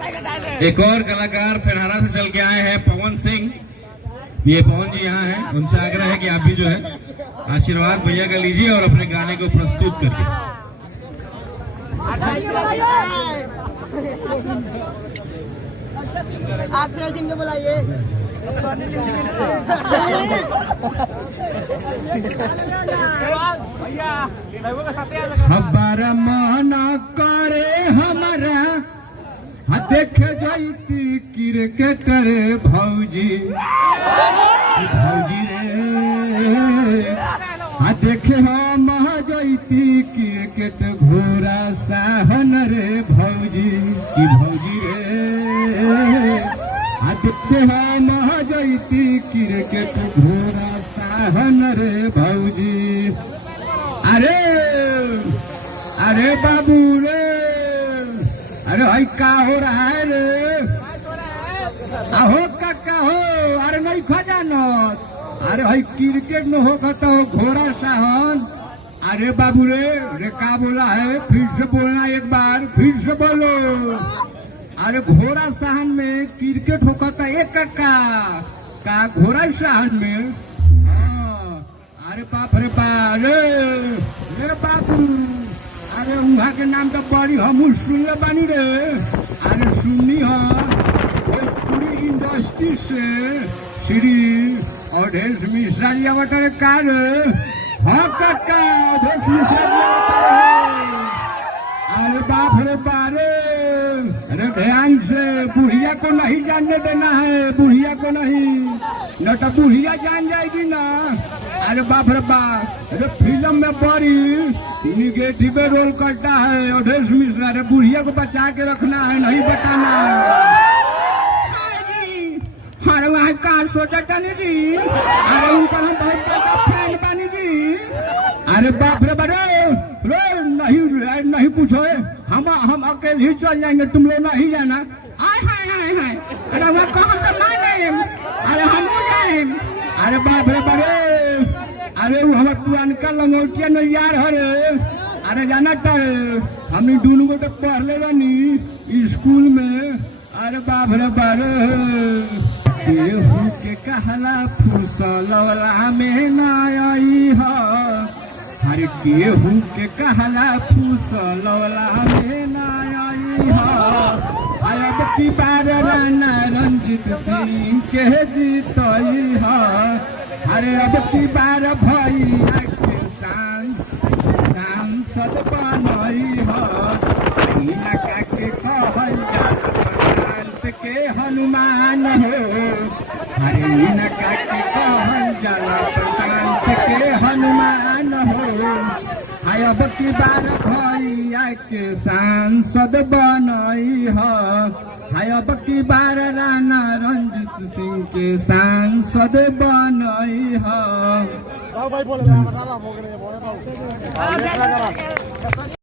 एक और कलाकार फेनहारा से चल के आए हैं, पवन सिंह। ये पवन जी यहाँ हैं, उनसे आग्रह है कि आप भी जो है आशीर्वाद भैया का लीजिए और अपने गाने को प्रस्तुत करिए। आप सिंह को बुलाइए। हमारा मन करे हमारा देखे जाती क्रिकेटर भौजी भौजी रे देखे हम जैती क्रिकेट घोड़ा साहन रे भौजी की भौजी रे देखे हम जैती क्रिकेट घोड़ा साहन रे भौजी। अरे अरे बाबू रे, अरे भाई का हो रहा है रे? आहो काका हो, अरे नहीं खजानो, अरे भाई क्रिकेट में होगा तो घोड़ा साहन। अरे बाबू रे का बोला है? फिर से बोलना एक बार, फिर से बोलो। अरे घोड़ा साहन में क्रिकेट होगा था एक काका का घोड़ा साहन में। अरे बाप रे बाप रे बाबू, अरे वहाँ के नाम तो बड़ी हम सुनले बानी रे। अरे सुननी है पूरी इंडस्ट्री से श्री अवधेश मिश्रा जी आवता रे का रे? हाँ काका अवधेश मिश्रा जी आवता रे। अरे बाप रे बारे, अरे ध्यान से, बुढ़िया को नहीं जानने देना है, बुढ़िया को नहीं, न तो बुढ़िया जान जाएगी ना। अरे बाप रे बाप, अरे फिल्म में बड़ी निगेटिव रोल करता है अवधेश मिश्रा। अरे बुढ़िया को बचा के रखना है, नहीं बताना है। अरे वहाँ कहाँ सोचा था नहीं जी? अरे उनका हम बहुत बड़ा फैन बनी जी। अरे बाप रे बारे, नहीं कुछ है, हम अकेले ही चल जाएंगे, तुम लोग नहीं जाना। आय हाय हाय हाय, अरे वहाँ कहाँ तो माने, अरे हम जाए। अरे बाप रे बारे, अरे वो हमारे पुरानका लंगोटिया नहीं यार हरे। अरे जाना तारे, हमने दोनों को तो पढ़ ले बानी स्कूल में। अरे बाप रे बारे, केहू के कहला फुसलवला में ना आई है। अरे केहू के कहला फुसलवला में ना आई है। अब की बार राना रंजित सिंह के जीतई है। अरे अब की बार भैया के सांसद बनई है। इलाका के कहल जाला के हनुमान हो। अरे इलाका के कहल जाला के हनुमान हो। अब की बार भैया के सांसद बनई है। अब की बार राणा रंजित सिंह के सांसद बनई है।